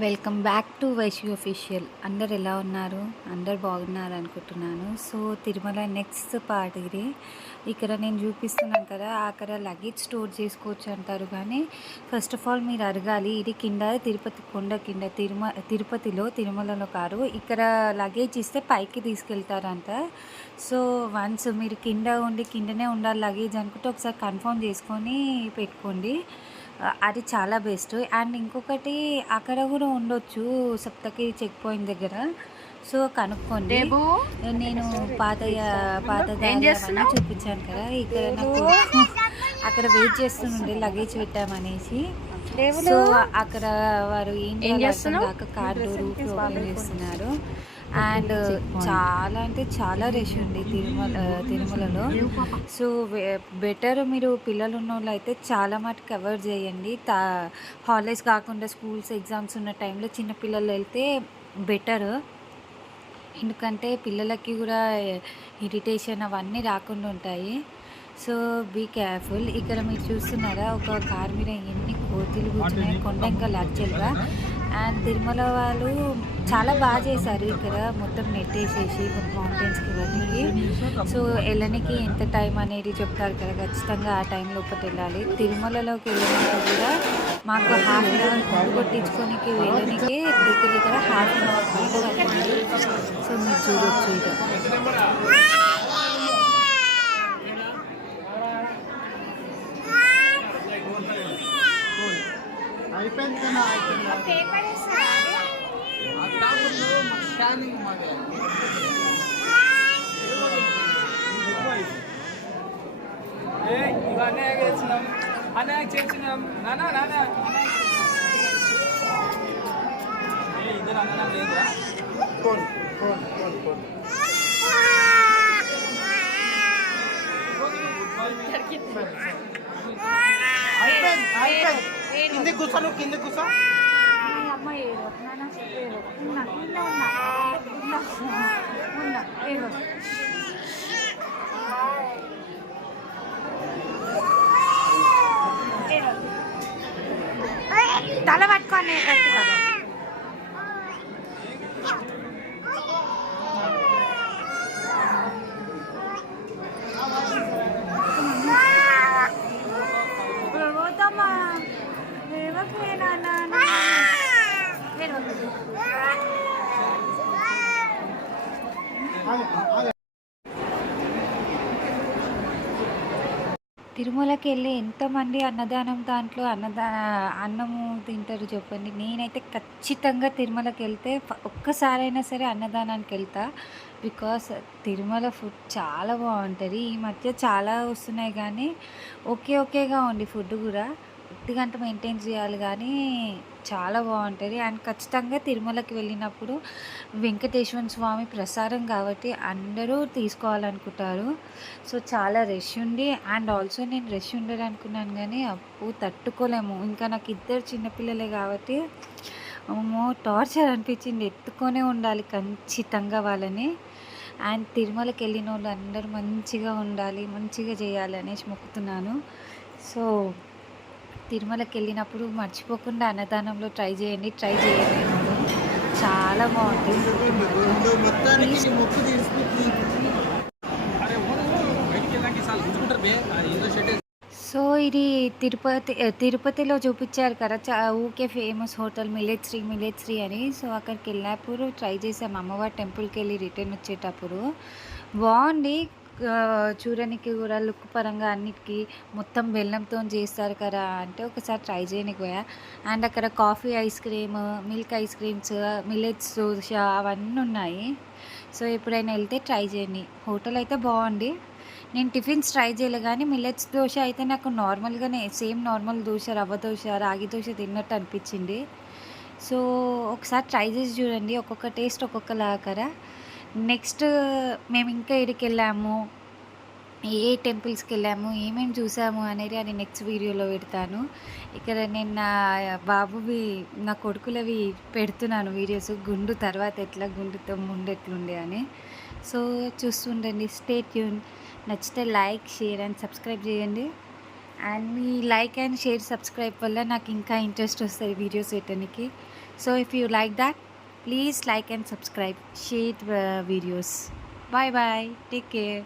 Welcome back to వైషి official. అందరు ఎలా ఉన్నారు? అందరు బాగున్నారు అనుకుంటున్నాను. సో తిరుమల నెక్స్ట్ పార్ట్ ఇది. ఇక్కడ నేను చూపిస్తున్నాను కదా, అక్కడ లగేజ్ స్టోర్ చేసుకోవచ్చు అంటారు, కానీ ఫస్ట్ ఆఫ్ ఆల్ మీరు అడగాలి. ఇది కింద తిరుపతి కొండ కింద తిరుపతిలో తిరుమలలో కారు. ఇక్కడ లగేజ్ ఇస్తే పైకి తీసుకెళ్తారంట. సో వన్స్ మీరు కింద ఉండి కిందనే ఉండాలి లగేజ్ అనుకుంటే ఒకసారి కన్ఫర్మ్ చేసుకొని పెట్టుకోండి. అది చాలా బెస్ట్. అండ్ ఇంకొకటి అక్కడ కూడా ఉండొచ్చు సప్తగిరి చెక్ పాయింట్ దగ్గర. సో కనుక్కోండి. నేను పాత దారి అవన్నీ చూపించాను కదా, ఇక్కడ నాకు అక్కడ వెయిట్ చేస్తుండే లగేజ్ పెట్టామనేసి. సో అక్కడ వారు ఏం చేస్తున్నారు, కార్ డోర్ ఓపెన్ చేస్తున్నారు. అండ్ చాలా అంటే చాలా రష్ ఉంది తిరుమలలో. సో బెటర్ మీరు పిల్లలు ఉన్న వాళ్ళు అయితే చాలా మటుకు కవర్ చేయండి. హాలిడేస్ కాకుండా స్కూల్స్ ఎగ్జామ్స్ ఉన్న టైంలో చిన్నపిల్లలు వెళ్తే బెటర్. ఎందుకంటే పిల్లలకి కూడా ఇరిటేషన్ అవన్నీ రాకుండా ఉంటాయి. So be careful. ఇక్కడ మీరు చూస్తున్నారా, ఒక కార్ మీద ఎన్ని కోతులు కూర్చున్నాయి కొండంకల్ యాక్చువల్గా. అండ్ తిరుమల వాళ్ళు చాలా బాగా చేశారు. ఇక్కడ మొత్తం నెట్టేసేసి మౌంటైన్స్కి వాటికి. సో వెళ్ళడానికి ఎంత టైం అనేది చెప్తారు కదా, ఖచ్చితంగా ఆ టైం లోపల వెళ్ళాలి. తిరుమలలోకి వెళ్ళడానికి కూడా మాకు హాఫ్ అన్ అవర్ గుండు కొట్టించుకోనికి వెళ్ళడానికి దగ్గర హాఫ్ అన్ అవర్ పడుతుంది. సో మీరు చూడొచ్చు ఇది. కింద కూర్చోను, కింద కూర్చో. తల పట్టుకొని గట్టిగా. తిరుమలకి వెళ్ళి ఎంతమంది అన్నదానం దాంట్లో అన్నము తింటారు చెప్పండి. నేనైతే ఖచ్చితంగా తిరుమలకి వెళ్తే ఒక్కసారైనా సరే అన్నదానానికి వెళ్తా. బికాస్ తిరుమల ఫుడ్ చాలా బాగుంటుంది. ఈ మధ్య చాలా వస్తున్నాయి కానీ ఓకేగా ఉంది ఫుడ్ కూడా. గంట మెయింటైన్ చేయాలి కానీ చాలా బాగుంటుంది. అండ్ ఖచ్చితంగా తిరుమలకి వెళ్ళినప్పుడు వెంకటేశ్వర స్వామి ప్రసాదం కాబట్టి అందరూ తీసుకోవాలనుకుంటారు. సో చాలా రష్ ఉంది. అండ్ ఆల్సో నేను రష్ ఉండదు అనుకున్నాను కానీ తట్టుకోలేము. ఇంకా నాకు ఇద్దరు చిన్నపిల్లలే కాబట్టి అమ్మో టార్చర్ అనిపించింది. ఎత్తుకొనే ఉండాలి ఖచ్చితంగా వాళ్ళని. అండ్ తిరుమలకి వెళ్ళిన వాళ్ళు అందరూ మంచిగా ఉండాలి, మంచిగా చేయాలి అనేసి మొక్కుతున్నాను. సో తిరుమలకి వెళ్ళినప్పుడు మర్చిపోకుండా అన్నదానంలో ట్రై చేయండి. చాలా బాగుంటుంది. సో ఇది తిరుపతిలో చూపించారు కదా, ఊకే ఫేమస్ హోటల్ మిల్లెట్ శ్రీ అని. సో అక్కడికి వెళ్ళినప్పుడు ట్రై చేసాం. అమ్మవారి టెంపుల్కి వెళ్ళి రిటర్న్ వచ్చేటప్పుడు బాగుంది. చూడడానికి కూడా లుక్ పరంగా అన్నిటికీ మొత్తం బెల్లంతో చేస్తారు కదా, అంటే ఒకసారి ట్రై చేయడానికి పోయా. అండ్ అక్కడ coffee ice cream, milk ice creams, millets dosa అవన్నీ ఉన్నాయి. సో ఎప్పుడైనా వెళ్తే ట్రై చేయండి. హోటల్ అయితే బాగుంది. నేను టిఫిన్స్ ట్రై చేయలే కానీ మిల్లెట్స్ దోశ అయితే నాకు నార్మల్గానే సేమ్ నార్మల్ దోశ, రవ్వ దోశ, రాగి దోశ తిన్నట్టు అనిపించింది. సో ఒకసారి ట్రై చేసి చూడండి. ఒక్కొక్క టేస్ట్ ఒక్కొక్కలాగా కదా. నెక్స్ట్ మేము ఇంకా ఎక్కడికి వెళ్ళాము, ఏ టెంపుల్స్కి వెళ్ళాము, ఏమేమి చూసాము అనేది అది నెక్స్ట్ వీడియోలో పెడతాను. ఇక్కడ నేను నా కొడుకులవి పెడుతున్నాను వీడియోస్. గుండు తర్వాత ఎట్లా, గుండుతో ముందు ఎట్లుండే అని. సో చూస్తుండండి. Stay tune. నచ్చితే లైక్, షేర్ అండ్ సబ్స్క్రైబ్ చేయండి. అండ్ మీ లైక్ అండ్ షేర్ సబ్స్క్రైబ్ వల్ల నాకు ఇంకా ఇంట్రెస్ట్ వస్తుంది వీడియోస్ పెట్టడానికి. So if you like that, please like and subscribe, share the videos. Bye bye, take care.